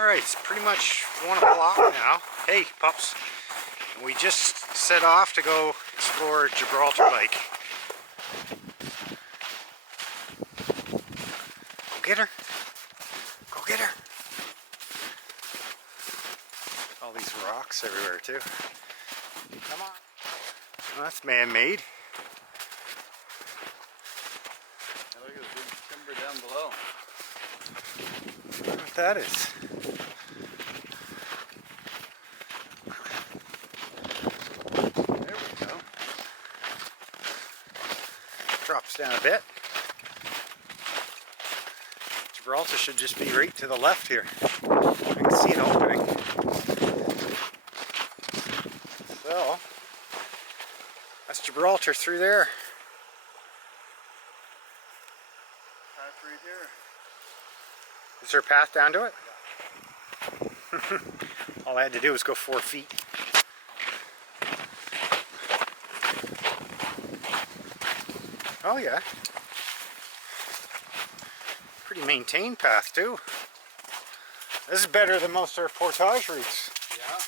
Alright, it's pretty much 1 o'clock now. Hey, pups. We just set off to go explore Gibralter Lake. Go get her. Go get her. All these rocks everywhere too. Come on. Well, that's man-made. Look at the big timber down below. I wonder what that is. There we go. Drops down a bit. Gibraltar should just be right to the left here. I can see an opening. So, that's Gibraltar through there. Path right here. Is there a path down to it? All I had to do was go 4 feet. Oh yeah. Pretty maintained path too. This is better than most of our portage routes. Yeah.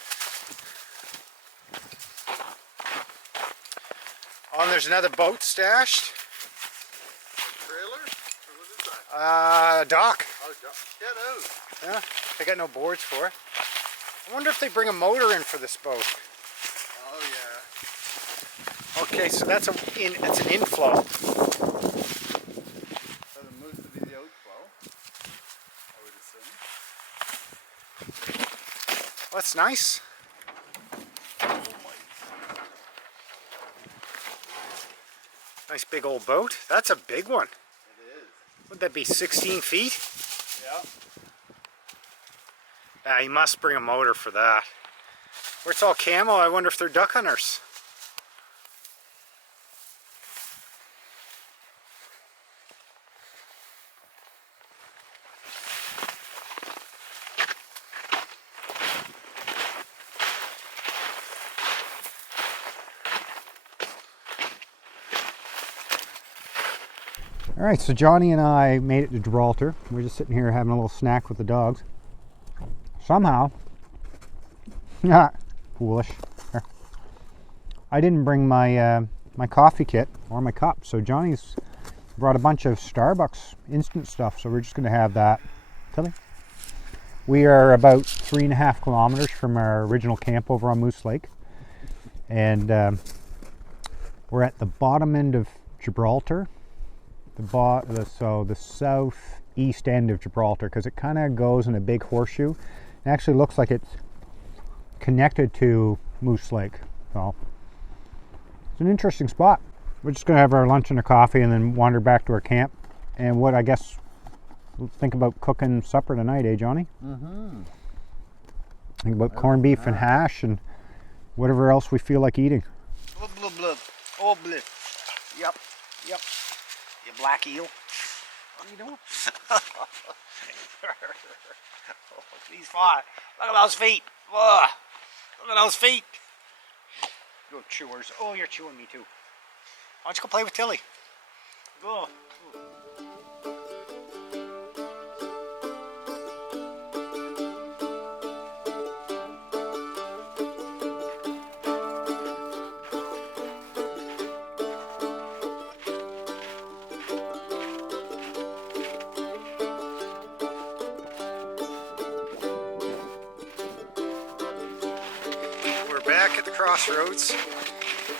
Oh, and there's another boat stashed. A trailer? Or what is that? Dock. Oh, get out. Yeah, they got no boards for it. I wonder if they bring a motor in for this boat. Oh yeah. Okay, so that's an inflow. So the moose would be the outflow, I would assume. Well, that's nice. Nice big old boat. That's a big one. It is. Would that be 16 feet? Yeah. Yeah, you must bring a motor for that. Where it's all camo, I wonder if they're duck hunters. Alright, so Johnny and I made it to Gibraltar. We're just sitting here having a little snack with the dogs. Somehow, foolish, I didn't bring my my coffee kit or my cup, so Johnny's brought a bunch of Starbucks instant stuff, so we're just going to have that. Tilly? We are about 3.5 kilometers from our original camp over on Moose Lake, and we're at the bottom end of Gibraltar. So the southeast end of Gibraltar, because it kind of goes in a big horseshoe. It actually looks like it's connected to Moose Lake. So it's an interesting spot. We're just going to have our lunch and a coffee and then wander back to our camp. And what I guess we'll think about cooking supper tonight, eh, Johnny? Mm-hmm. Think about corned beef and hash and whatever else we feel like eating. Blub, blub, blub. Oh, blub. Yep. Yep. You black eel. What are you doing? Oh, he's fine. Look at those feet. Ugh. Look at those feet. You chewers. Oh, you're chewing me too. Why don't you go play with Tilly? Go. Back at the crossroads,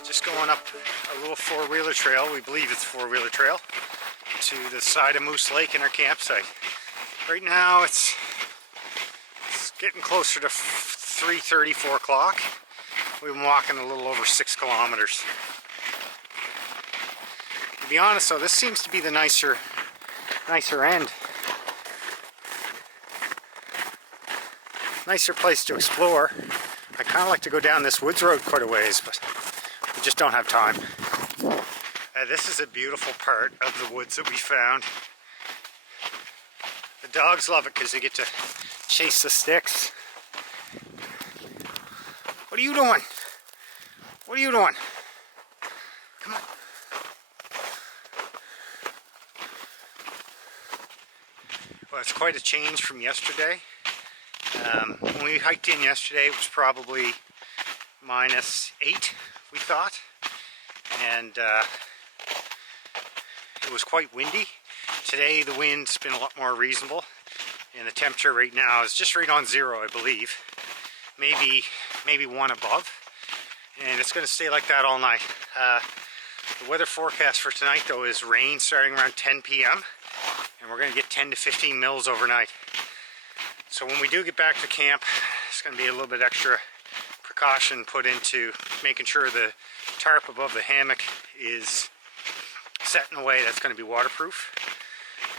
just going up a little four-wheeler trail. We believe it's a four-wheeler trail to the side of Moose Lake in our campsite. Right now it's getting closer to 3:30, 4 o'clock. We've been walking a little over 6 kilometers. To be honest though, this seems to be the nicer end. Nicer place to explore. I kind of like to go down this woods road quite a ways, but we just don't have time. This is a beautiful part of the woods that we found. The dogs love it because they get to chase the sticks. What are you doing? What are you doing? Come on. Well, it's quite a change from yesterday. When we hiked in yesterday, it was probably -8, we thought, and it was quite windy. Today the wind's been a lot more reasonable, and the temperature right now is just right on 0, I believe. Maybe 1 above, and it's going to stay like that all night. The weather forecast for tonight though is rain starting around 10 p.m. and we're going to get 10 to 15 mils overnight. So when we do get back to camp, it's going to be a little bit extra precaution put into making sure the tarp above the hammock is set in a way that's going to be waterproof.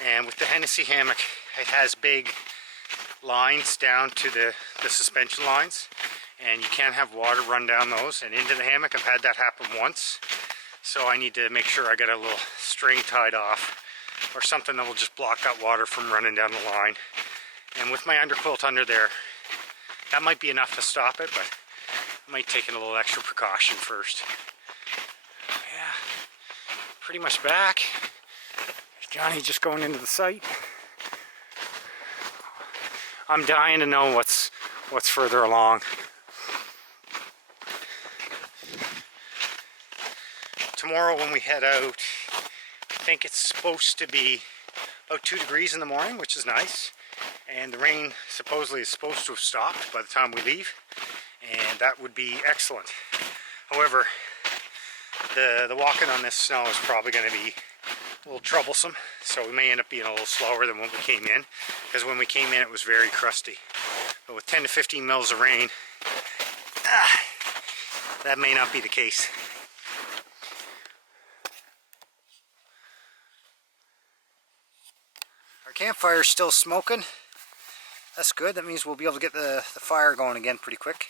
And with the Hennessy hammock, it has big lines down to the suspension lines, and you can't have water run down those and into the hammock. I've had that happen once, so I need to make sure I get a little string tied off or something that will just block that water from running down the line. And with my underquilt under there, that might be enough to stop it, but I might take a little extra precaution first. Yeah, pretty much back. Johnny just going into the site. I'm dying to know what's further along. Tomorrow when we head out, I think it's supposed to be about 2 degrees in the morning, which is nice. And the rain supposedly is supposed to have stopped by the time we leave, and that would be excellent. However, the walking on this snow is probably going to be a little troublesome, so we may end up being a little slower than when we came in, because when we came in it was very crusty. But with 10 to 15 mils of rain, that may not be the case. Our campfire's still smoking. That's good. That means we'll be able to get the fire going again pretty quick.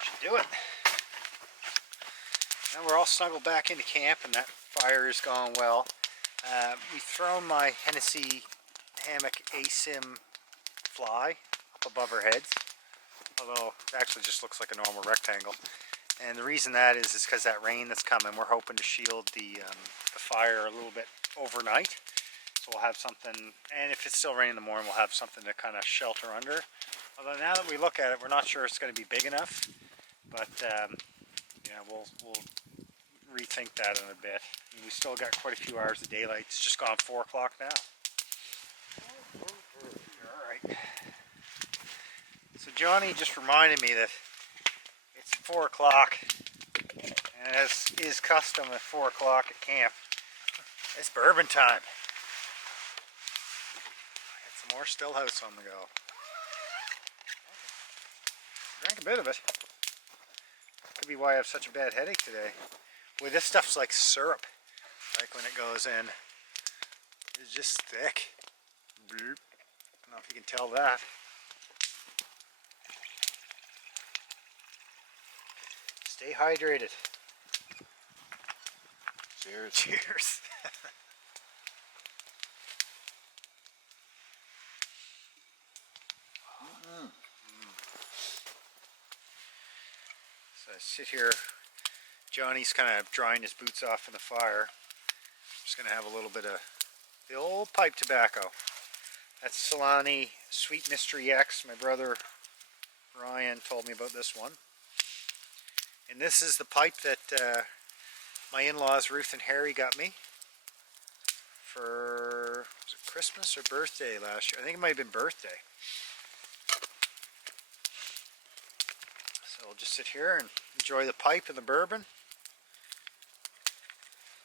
Should do it. Now we're all snuggled back into camp, and that fire is going well. We've thrown my Hennessy hammock ASIM fly up above our heads, although it actually just looks like a normal rectangle. And the reason that is because that rain that's coming, we're hoping to shield the fire a little bit overnight. So we'll have something, and if it's still raining in the morning, we'll have something to kind of shelter under. Although now that we look at it, we're not sure it's going to be big enough, but yeah, we'll rethink that in a bit. And we still got quite a few hours of daylight. It's just gone 4 o'clock now. Alright. So Johnny just reminded me that it's 4 o'clock, and as is custom at 4 o'clock at camp, it's bourbon time. Got some more Stillhouse on the go. Drank a bit of it. Could be why I have such a bad headache today. Boy, this stuff's like syrup. Like when it goes in, it's just thick. Bloop. I don't know if you can tell that. Stay hydrated. Cheers. Cheers. So I sit here. Johnny's kind of drying his boots off in the fire. I'm just going to have a little bit of the old pipe tobacco. That's Solani Sweet Mystery X. My brother Ryan told me about this one. And this is the pipe that my in-laws Ruth and Harry got me for, was it Christmas or birthday last year? I think it might have been birthday. So we'll just sit here and enjoy the pipe and the bourbon.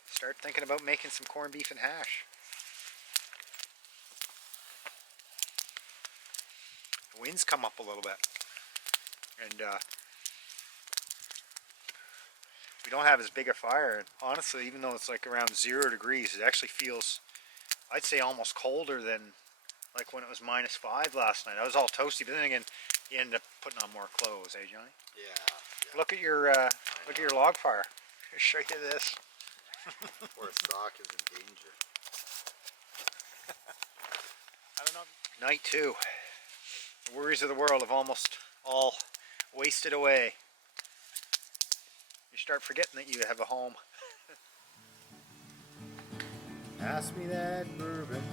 Start thinking about making some corned beef and hash. The wind's come up a little bit, and we don't have as big a fire. And honestly, even though it's like around 0 degrees, it actually feels, I'd say, almost colder than like when it was -5 last night. I was all toasty, but then again, you end up putting on more clothes, eh, Johnny? Yeah. Look at your log fire. show you this. Or a sock is in danger. I don't know. Night 2. The worries of the world have almost all wasted away. You start forgetting that you have a home. Pass me that bourbon,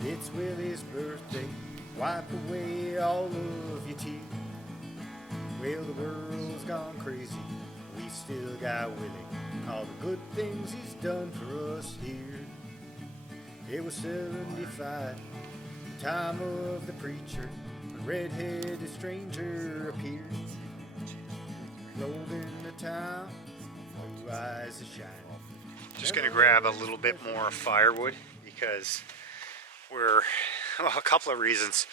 it's Willie's birthday. Wipe away all of your tears. Well, the world's gone crazy, we still got Willie. All the good things he's done for us here. It was 75, the time of the preacher. A red-headed stranger appeared. Rolled into town, blue eyes a shining. Just gonna grab a little bit more firewood because we're, well, a couple of reasons.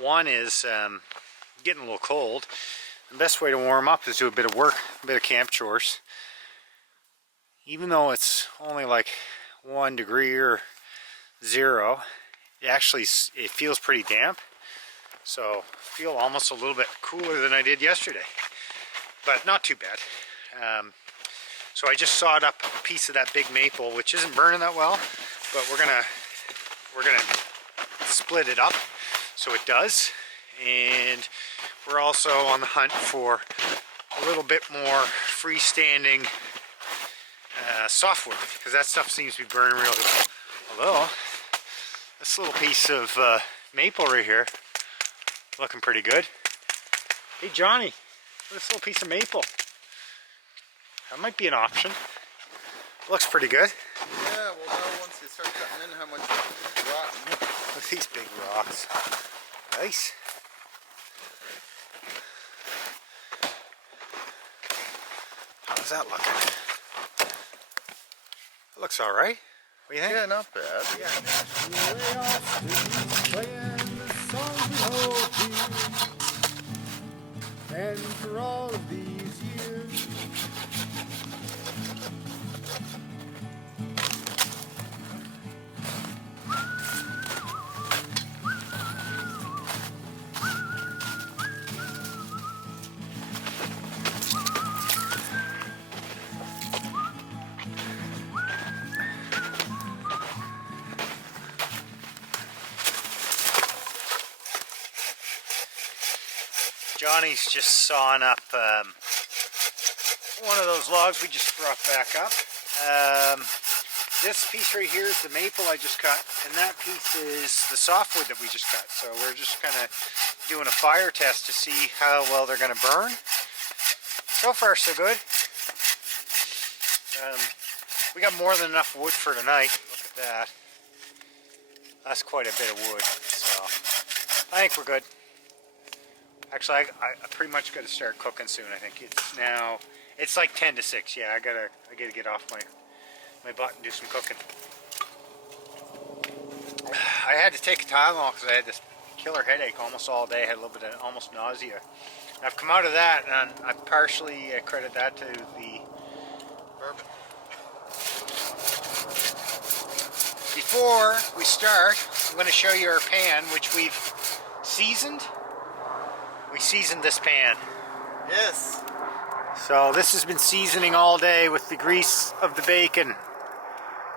One is getting a little cold. The best way to warm up is do a bit of work, a bit of camp chores. Even though it's only like 1 degree or 0, it feels pretty damp. So I feel almost a little bit cooler than I did yesterday, but not too bad. So I just sawed up a piece of that big maple, which isn't burning that well, but we're gonna split it up so it does. And we're also on the hunt for a little bit more freestanding softwood, because that stuff seems to be burning really well. Although this little piece of maple right here looking pretty good. Hey Johnny, this little piece of maple. That might be an option. Looks pretty good. Yeah, well now once you start cutting in how much rotten. Look at these big rocks. Nice. How's that looking? It looks alright. What do you think? Yeah, not bad. And for all of these years, Johnny's just sawing up one of those logs we just brought back up. This piece right here is the maple I just cut, and that piece is the softwood that we just cut. So we're just kind of doing a fire test to see how well they're going to burn. So far so good. We got more than enough wood for tonight. Look at that. That's quite a bit of wood. So I think we're good. Actually, I pretty much got to start cooking soon. I think it's like 10 to 6. Yeah, I gotta get off my butt and do some cooking. I had to take a Tylenol because I had this killer headache almost all day. I had a little bit of almost nausea. And I've come out of that, and I partially credit that to the bourbon. Before we start, I'm going to show you our pan, which we've seasoned. We seasoned this pan. Yes. So this has been seasoning all day with the grease of the bacon.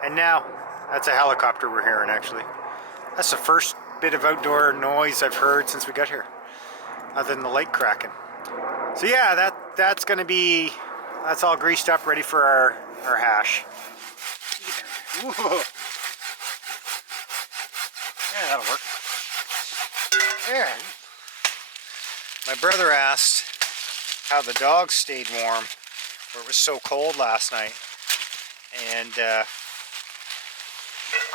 And now, that's a helicopter we're hearing actually. That's the first bit of outdoor noise I've heard since we got here, other than the lake cracking. So yeah, that's all greased up, ready for our hash. Whoa. Yeah, that'll work. There. My brother asked how the dogs stayed warm, where it was so cold last night. And I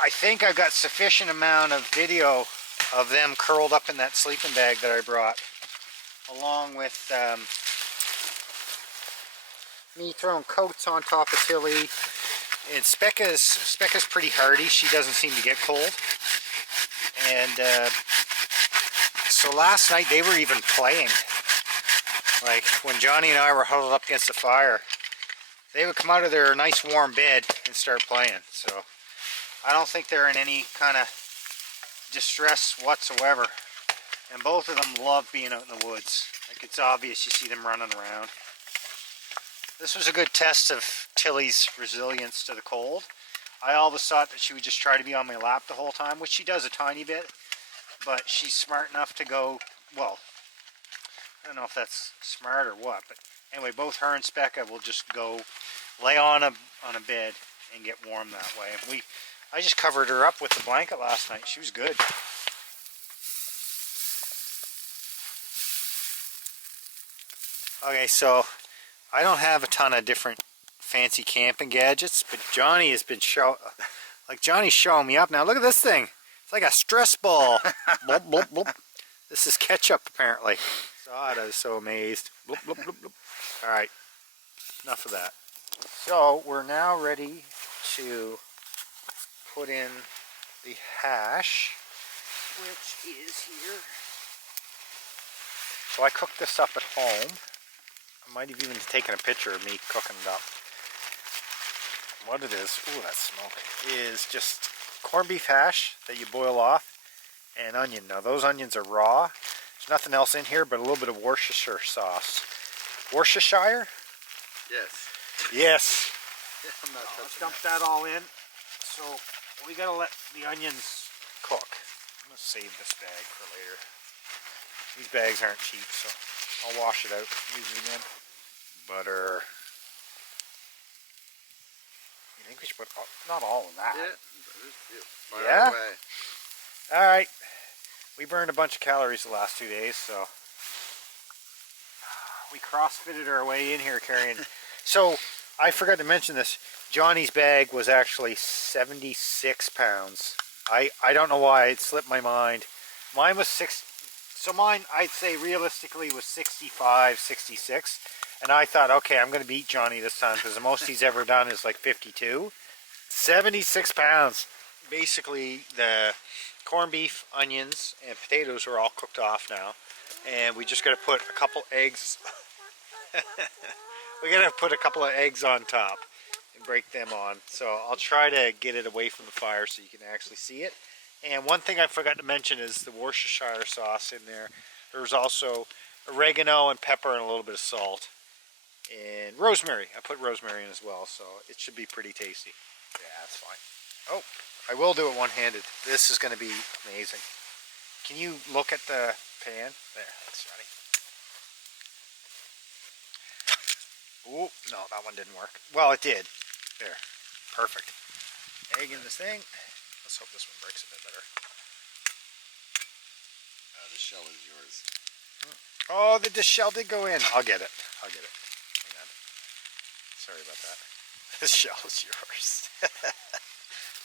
think I've got sufficient amount of video of them curled up in that sleeping bag that I brought, along with me throwing coats on top of Tilly. And Specca's pretty hardy. She doesn't seem to get cold. And so last night they were even playing. Like when Johnny and I were huddled up against the fire, they would come out of their nice warm bed and start playing. So I don't think they're in any kind of distress whatsoever. And both of them love being out in the woods. Like it's obvious, you see them running around. This was a good test of Tilly's resilience to the cold. I always thought that she would just try to be on my lap the whole time, which she does a tiny bit, but she's smart enough to go, well, I don't know if that's smart or what, but anyway, both her and Specca will just go lay on a bed and get warm that way. I just covered her up with the blanket last night. She was good. Okay, so I don't have a ton of different fancy camping gadgets, but Johnny has been Johnny's showing me up now. Look at this thing. It's like a stress ball. Blop, blop, blop. This is ketchup, apparently. God, I was so amazed. Blop, blop, blop, blop. All right, enough of that. So we're now ready to put in the hash, which is here. So I cooked this up at home. I might have even taken a picture of me cooking it up. What it is, ooh, that smoke, is just corned beef hash that you boil off and onion. Now those onions are raw. There's nothing else in here but a little bit of Worcestershire sauce. Worcestershire? Yes. Yes. I'm not Let's dump that all in. So we gotta let the onions cook. I'm gonna save this bag for later. These bags aren't cheap, so I'll wash it out, use it again. Butter. You think we should put not all of that? Fire Yeah? away. Alright. We burned a bunch of calories the last 2 days, so we crossfitted our way in here carrying. So I forgot to mention this. Johnny's bag was actually 76 pounds. I don't know why, it slipped my mind. Mine was so mine, I'd say realistically, was 65, 66. And I thought, okay, I'm going to beat Johnny this time because the most he's ever done is like 52. 76 pounds. Basically, the corned beef, onions, and potatoes are all cooked off now. And we just got to put a couple eggs. We got to put a couple of eggs on top and break them on. So I'll try to get it away from the fire so you can actually see it. And one thing I forgot to mention is the Worcestershire sauce in there. There's also oregano and pepper and a little bit of salt. And rosemary. I put rosemary in as well, so it should be pretty tasty. Yeah, that's fine. Oh, I will do it one-handed. This is going to be amazing. Can you look at the pan? There, that's ready. Oh, no, that one didn't work. Well, it did. There, perfect. Egg in this thing. Let's hope this one breaks a bit better. The shell is yours. Oh, the shell did go in. I'll get it. I'll get it. Hang on. Sorry about that. The shell is yours.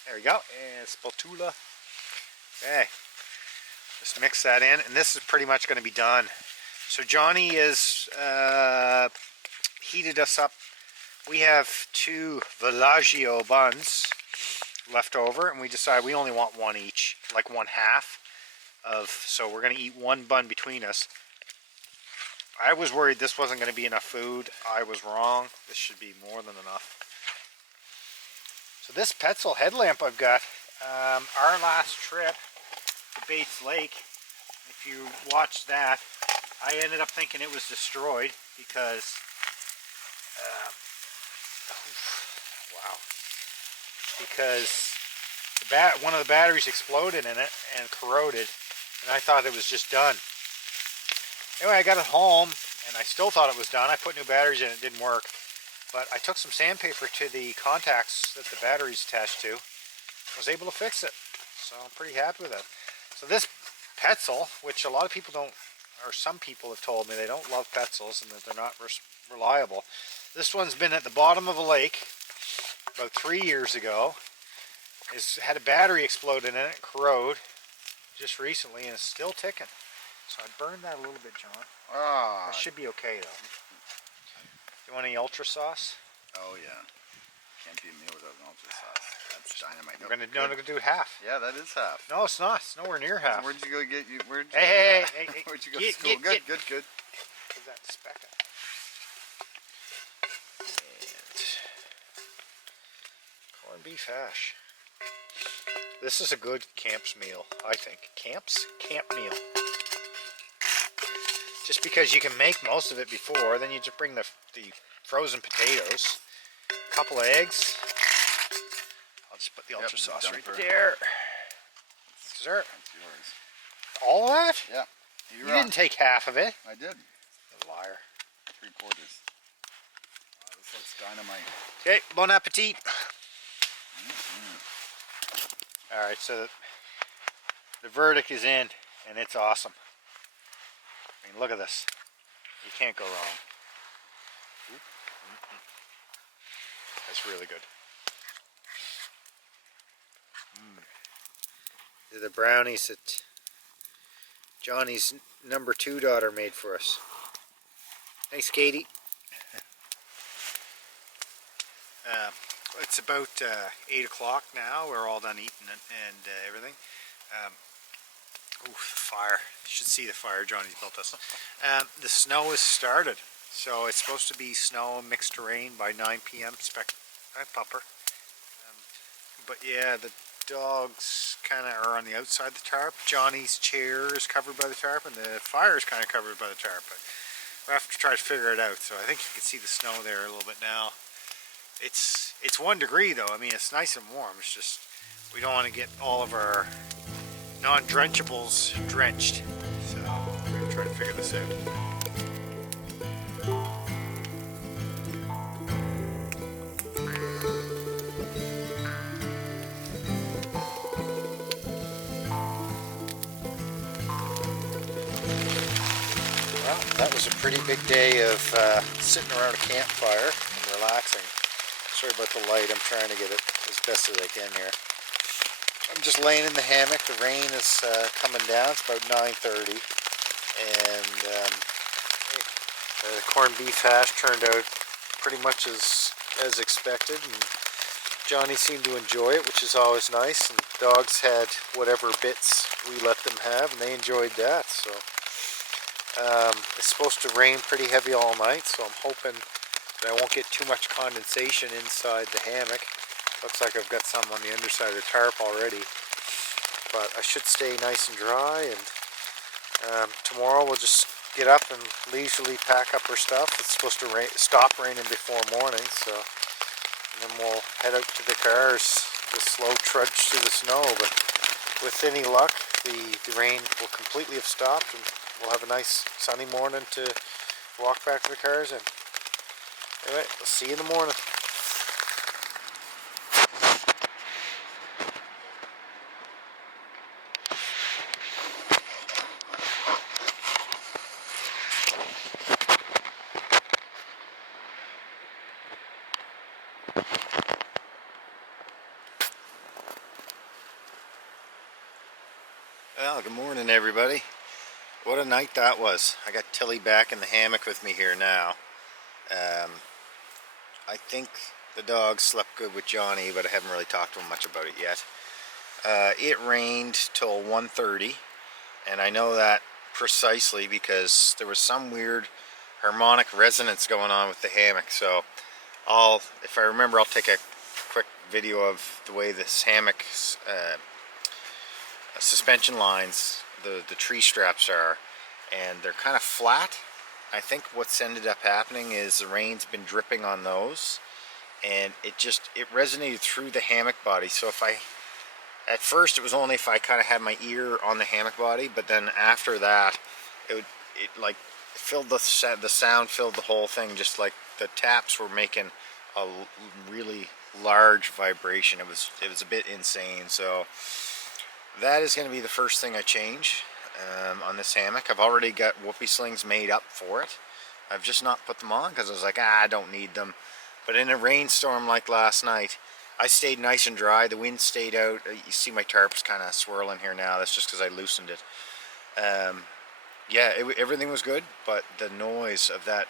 There we go. And spatula. Okay. Just mix that in. And this is pretty much going to be done. So Johnny is heated us up. We have 2 Villaggio buns left over, and we decided we only want one each, like 1/2 of, so we're going to eat 1 bun between us. I was worried this wasn't going to be enough food. I was wrong. This should be more than enough. So this Petzl headlamp I've got, our last trip to Bates Lake, if you watched that, I ended up thinking it was destroyed because wow, because one of the batteries exploded in it and corroded, and I thought it was just done. Anyway, I got it home and I still thought it was done. I put new batteries in, it didn't work, but I took some sandpaper to the contacts that the battery's attached to. I was able to fix it, so I'm pretty happy with it. So this Petzl, which a lot of people don't, or some people have told me they don't love Petzls and that they're not reliable. This one's been at the bottom of a lake about 3 years ago. It's had a battery explode in it, corrode just recently, and it's still ticking. So I burned that a little bit, John. Ah. That should be okay though. You want any ultra sauce? Oh yeah. Can't be a meal without an ultra sauce. That's dynamite. We're gonna do half. Yeah, that is half. No, it's not. It's nowhere near half. Where'd you go get you? Where'd you Hey, Where'd you go Get- to school? get- Good. Is that speck? And corned beef hash. This is a good camp's meal, I think. Camp meal. Just because you can make most of it before, then you just bring the frozen potatoes, a couple of eggs. I'll just put the ultra sauce right there. Dessert. That's yours. All of that? Yeah. You didn't take half of it. I did. A liar. 3/4. This looks dynamite. Okay, bon appetit. Alright, so the verdict is in, and it's awesome. I mean, look at this. You can't go wrong. That's really good. They're the brownies that Johnny's number 2 daughter made for us. Thanks, Katie. It's about 8 o'clock now. We're all done eating and everything. Ooh, the fire. You should see the fire Johnny's built us. The snow has started. So it's supposed to be snow and mixed rain by 9 p.m. Hi, Pupper. But yeah, the dogs kind of are on the outside of the tarp. Johnny's chair is covered by the tarp, and the fire is kind of covered by the tarp. But we'll have to try to figure it out. So I think you can see the snow there a little bit now. It's 1 degree though. I mean, it's nice and warm. It's just we don't want to get all of our non-drenchables drenched. So we're gonna try to figure this out. Well, that was a pretty big day of sitting around a campfire and relaxing. Sorry about the light, I'm trying to get it as best as I can here. I'm just laying in the hammock. The rain is coming down. It's about 9:30, and the corned beef hash turned out pretty much as expected. And Johnny seemed to enjoy it, which is always nice. And dogs had whatever bits we let them have, and they enjoyed that. So it's supposed to rain pretty heavy all night, so I'm hoping that I won't get too much condensation inside the hammock. Looks like I've got some on the underside of the tarp already, but I should stay nice and dry. And tomorrow we'll just get up and leisurely pack up our stuff. It's supposed to stop raining before morning, so and then we'll head out to the cars, just slow trudge through the snow. But with any luck, the rain will completely have stopped, and we'll have a nice sunny morning to walk back to the cars in. Anyway, we'll see you in the morning. Well, good morning everybody. What a night that was. I got Tilly back in the hammock with me here now. I think the dog slept good with Johnny, but I haven't really talked to him much about it yet. It rained till 1:30, and I know that precisely because there was some weird harmonic resonance going on with the hammock. So if I remember, I'll take a quick video of the way this hammock suspension lines, the tree straps are, and they're kind of flat. I think what's ended up happening is the rain's been dripping on those, and it resonated through the hammock body. So at first it was only if I kind of had my ear on the hammock body, but then after that it like filled the sound filled the whole thing, just like the taps were making a really large vibration. It was a bit insane. So that is going to be the first thing I change on this hammock. I've already got whoopee slings made up for it. I've just not put them on because I was like, I don't need them. But in a rainstorm like last night, I stayed nice and dry. The wind stayed out. You see my tarp's kind of swirling here now. That's just because I loosened it. Yeah, everything was good, but the noise of that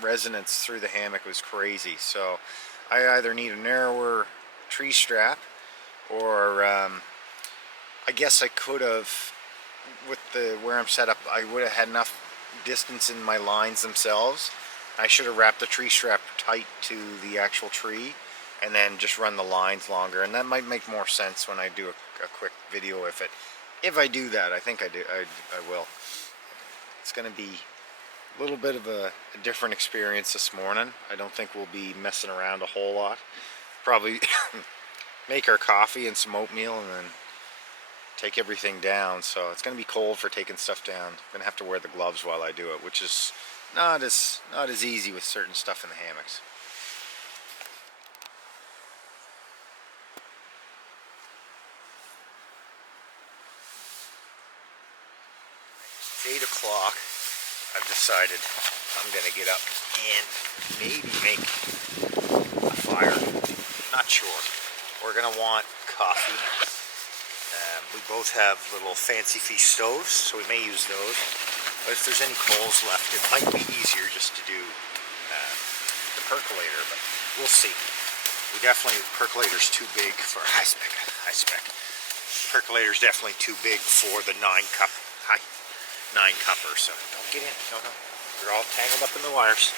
resonance through the hammock was crazy. So I either need a narrower tree strap, or I guess I could have, with where I'm set up, I would have had enough distance in my lines themselves. I should have wrapped the tree strap tight to the actual tree and then just run the lines longer, and that might make more sense when I do a quick video if I do that. I think I will. It's going to be A little bit of a different experience this morning. I don't think we'll be messing around a whole lot. Probably make our coffee and some oatmeal and then take everything down. So it's going to be cold for taking stuff down. I'm going to have to wear the gloves while I do it, which is not as easy with certain stuff in the hammocks. It's 8 o'clock. I've decided I'm going to get up and maybe make a fire. Not sure. We're going to want coffee. We both have little fancy feast stoves, so we may use those. But if there's any coals left, it might be easier just to do the percolator, but we'll see. Percolator's too big for high spec. Percolator's definitely too big for the 9-cupper, so don't get in. No. You're all tangled up in the wires.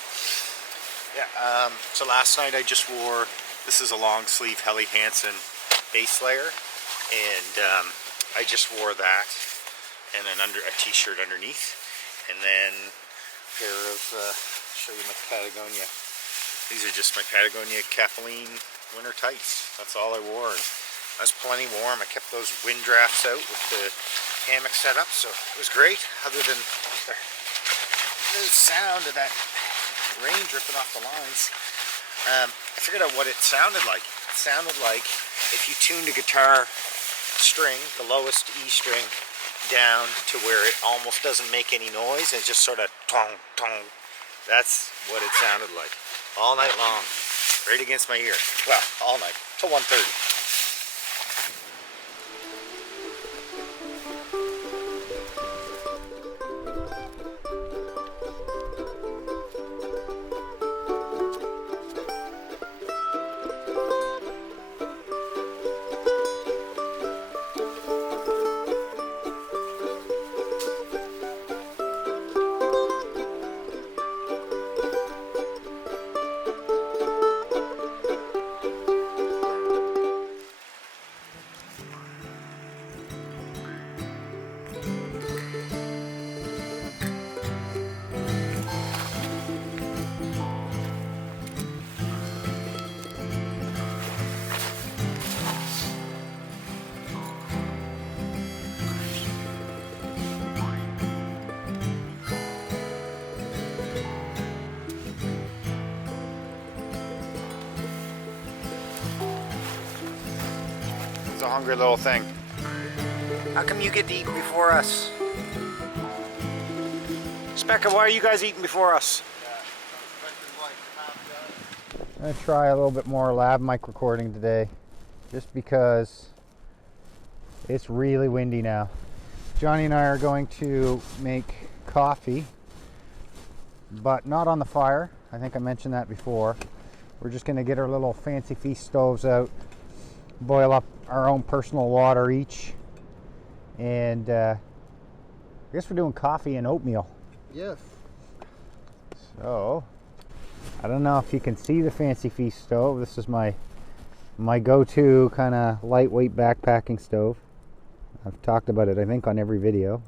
Yeah, so last night I just wore, this is a long sleeve Helly Hansen base layer, and I just wore that, and then a t-shirt underneath, and then a pair of, show you my Patagonia. These are just my Patagonia Capilene winter tights. That's all I wore, and I was plenty warm. I kept those wind drafts out with the hammock set up, so it was great, other than the sound of that rain dripping off the lines. I figured out what it sounded like. It sounded like if you tuned a guitar string, the lowest E string, down to where it almost doesn't make any noise, and it just sort of tong, tong. That's what it sounded like. All night long. Right against my ear. Well, all night. Till 1:30. A hungry little thing. How come you get to eat before us? Specca, why are you guys eating before us? I'm going to try a little bit more lab mic recording today, just because it's really windy now. Johnny and I are going to make coffee, but not on the fire. I think I mentioned that before. We're just going to get our little fancy feast stoves out, boil up our own personal water each, and I guess we're doing coffee and oatmeal. Yes. So I don't know if you can see the fancy feast stove. This is my go-to kind of lightweight backpacking stove. I've talked about it, I think, on every video.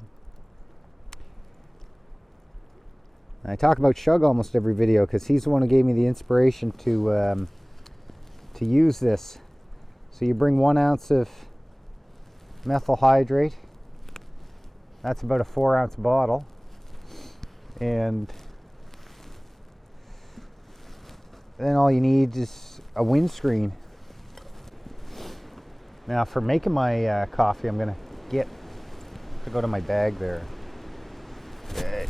I talk about Shug almost every video because he's the one who gave me the inspiration to use this. So you bring 1 ounce of methyl hydrate. That's about a 4-ounce bottle. And then all you need is a windscreen. Now for making my coffee, I'm gonna go to my bag there. Okay.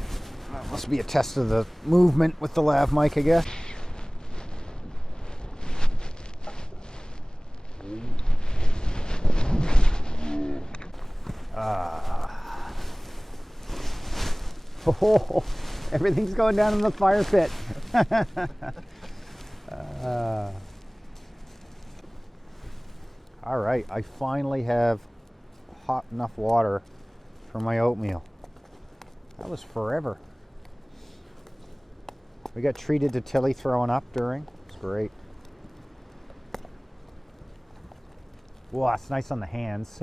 That must be a test of the movement with the lav mic, I guess. Oh, everything's going down in the fire pit. All right, I finally have hot enough water for my oatmeal. That was forever. We got treated to Tilly throwing up during. It's great. Wow, it's nice on the hands.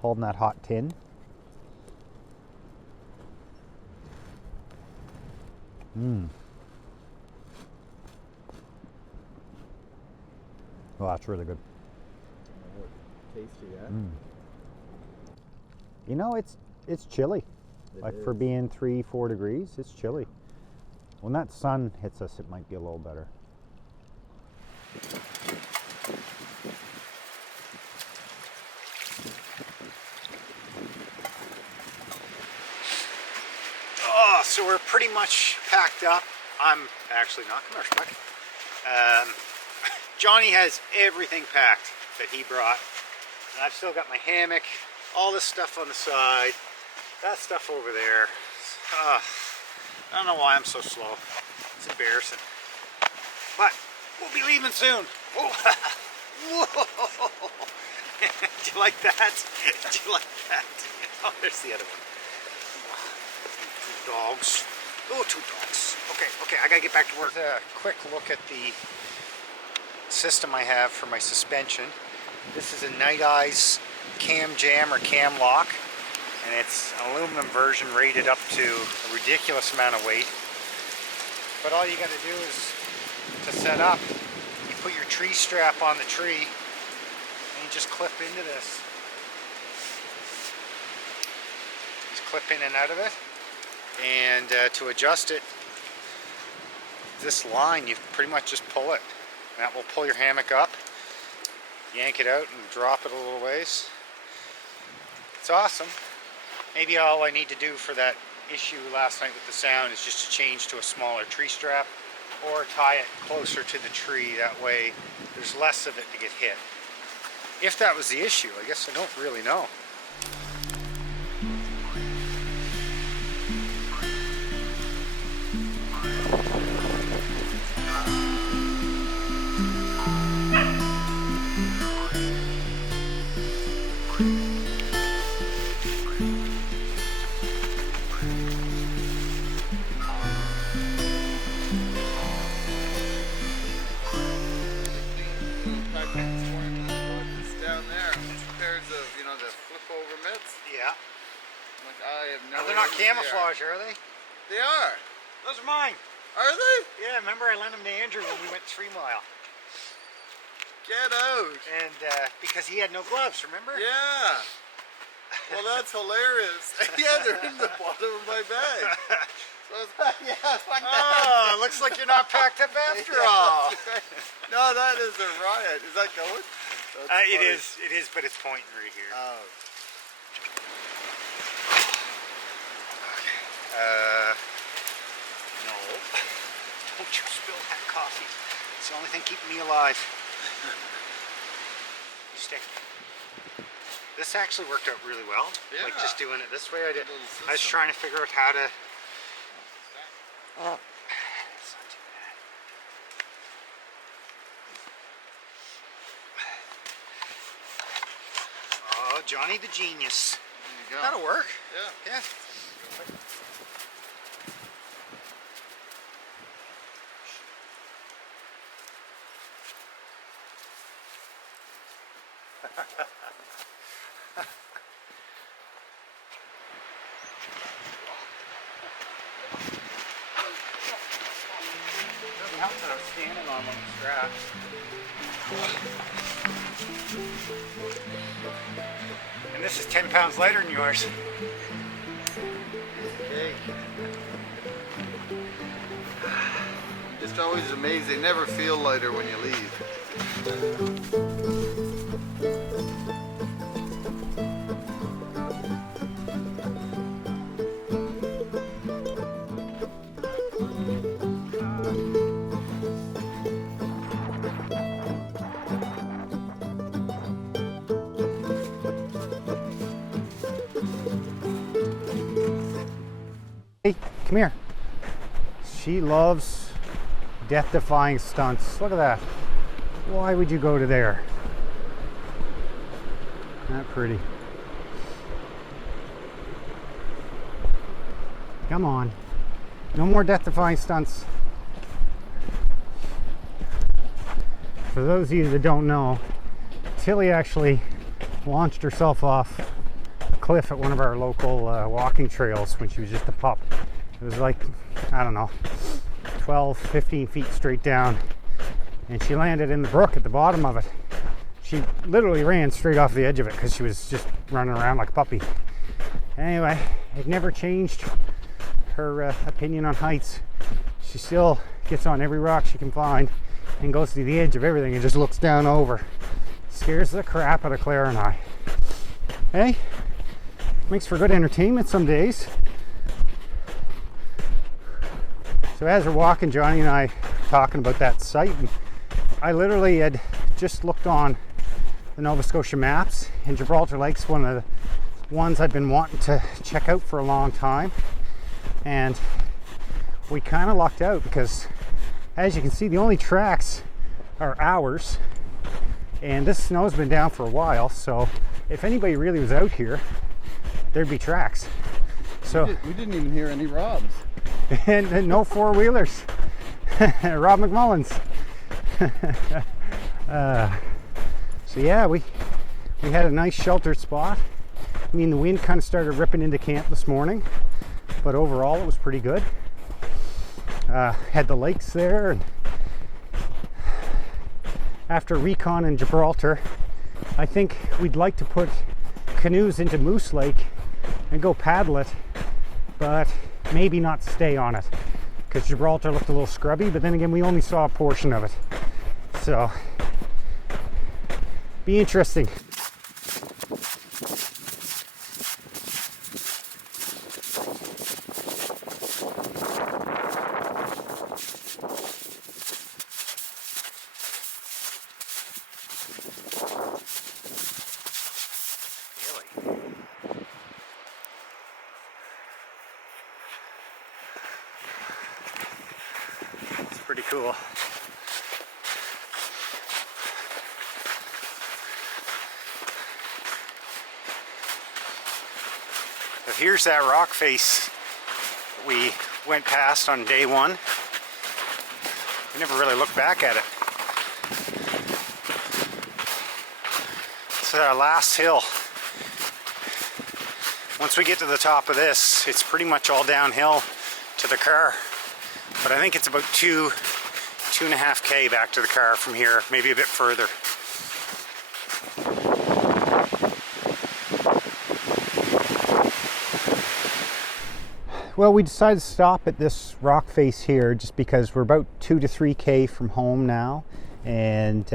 Holding that hot tin. Well, that's really good. Tasty, yeah. You know, it's chilly. Like for being 3-4 degrees, it's chilly. When that sun hits us, it might be a little better. Oh, so we're pretty much packed up. I'm actually not. Come here, Spuck. Johnny has everything packed that he brought. And I've still got my hammock, all this stuff on the side, that stuff over there. I don't know why I'm so slow. It's embarrassing. But we'll be leaving soon. Whoa. Whoa. Do you like that? Do you like that? Oh, there's the other one. Two dogs. Oh, two dogs. Okay, I gotta get back to work. A quick look at the system I have for my suspension. This is a Night Eyes cam jam or cam lock, and it's an aluminum version rated up to a ridiculous amount of weight. But all you gotta do is to set up, you put your tree strap on the tree and you just clip into this. Just clip in and out of it, and to adjust it, this line, you pretty much just pull it. That will pull your hammock up, yank it out and drop it a little ways. It's awesome. Maybe all I need to do for that issue last night with the sound is just to change to a smaller tree strap or tie it closer to the tree. That way there's less of it to get hit. If that was the issue, I guess I don't really know. They're not camouflage, are they? They are. Those are mine. Are they? Yeah, remember I lent them to Andrew when we went 3 Mile. Get out. And because he had no gloves, remember? Yeah. Well, that's hilarious. Yeah, they're in the bottom of my bag. So it's like, yeah, it's like that. Oh, looks like you're not packed up after all. Right. No, that is a riot. Is that going? It is, but it's pointing right here. Oh. No. Don't you spill that coffee. It's the only thing keeping me alive. You stay. This actually worked out really well. Yeah. Like just doing it this way. I was trying to figure out how to. Oh. It's not too bad. Oh, Johnny the genius. There you go. That'll work. Yeah. Yeah. Doesn't help that I'm standing on one of the straps. And this is 10 pounds lighter than yours. Okay. Just always amazed. They never feel lighter when you leave. Hey, come here. She loves death-defying stunts. Look at that. Why would you go to there? Not pretty. Come on. No more death-defying stunts. For those of you that don't know, Tilly actually launched herself off a cliff at one of our local walking trails when she was just a pup. It It was like, I don't know, 12, 15 feet straight down. And she landed in the brook at the bottom of it. She literally ran straight off the edge of it because she was just running around like a puppy. Anyway, it never changed her opinion on heights. She still gets on every rock she can find and goes to the edge of everything and just looks down over. Scares the crap out of Claire and I. Hey, makes for good entertainment some days. So as we're walking, Johnny and I talking about that site, and I literally had just looked on the Nova Scotia maps, and Gibraltar Lake's one of the ones I've been wanting to check out for a long time. And we kind of lucked out because, as you can see, the only tracks are ours, and this snow's been down for a while, so if anybody really was out here, there'd be tracks. So we didn't even hear any Robs. and no four-wheelers. Rob McMullins. So yeah, we had a nice sheltered spot. I mean, the wind kind of started ripping into camp this morning, but overall it was pretty good. Had the lakes there, and after recon in Gibraltar, I think we'd like to put canoes into Moose Lake and go paddle it, but maybe not stay on it because Gibraltar looked a little scrubby, but then again we only saw a portion of it, so be interesting. Pretty cool. So here's that rock face that we went past on day one. We never really looked back at it. It's our last hill. Once we get to the top of this, it's pretty much all downhill to the car. But I think it's about 2.5K back to the car from here, maybe a bit further. Well, we decided to stop at this rock face here just because we're about 2 to 3K from home now, and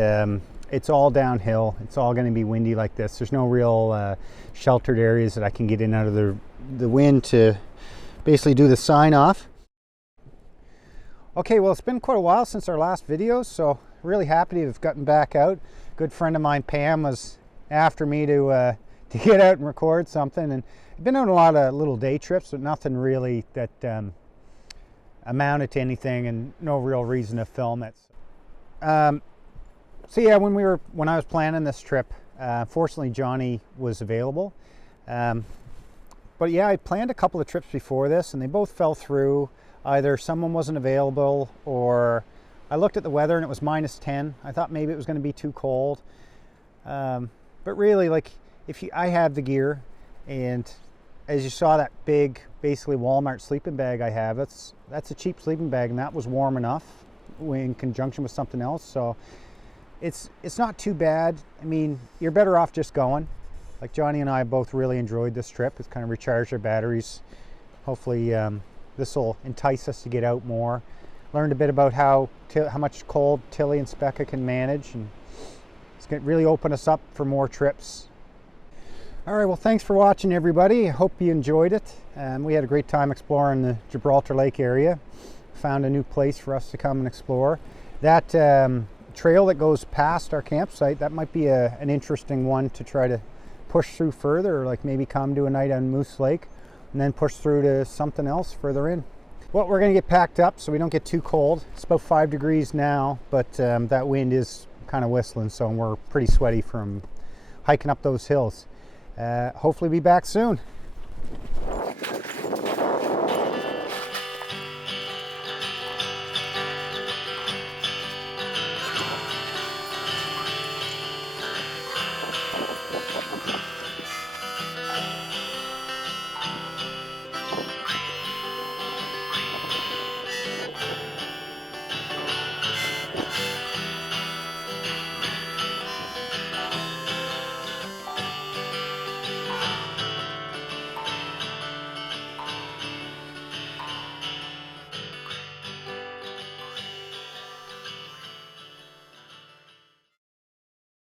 it's all downhill. It's all going to be windy like this. There's no real sheltered areas that I can get in out of the wind to basically do the sign off. Okay, well, it's been quite a while since our last video, so really happy to have gotten back out. A good friend of mine, Pam, was after me to get out and record something, and I've been on a lot of little day trips, but nothing really that amounted to anything, and no real reason to film it. So yeah, when I was planning this trip, fortunately Johnny was available. But yeah, I planned a couple of trips before this, and they both fell through. Either someone wasn't available, or I looked at the weather and it was -10. I thought maybe it was going to be too cold. But really, like, I have the gear, and as you saw, that big, basically Walmart sleeping bag I have, that's a cheap sleeping bag, and that was warm enough in conjunction with something else. So it's not too bad. I mean, you're better off just going. Like, Johnny and I both really enjoyed this trip. It's kind of recharged our batteries. Hopefully this will entice us to get out more. Learned a bit about how much cold Tilly and Specca can manage, and it's going to really open us up for more trips. All right, well, thanks for watching, everybody. I hope you enjoyed it. We had a great time exploring the Gibraltar Lake area. Found a new place for us to come and explore. That trail that goes past our campsite, that might be an interesting one to try to push through further, or like maybe come to a night on Moose Lake and then push through to something else further in. Well, we're going to get packed up so we don't get too cold. It's about 5 degrees now, but that wind is kind of whistling, so we're pretty sweaty from hiking up those hills. Hopefully be back soon.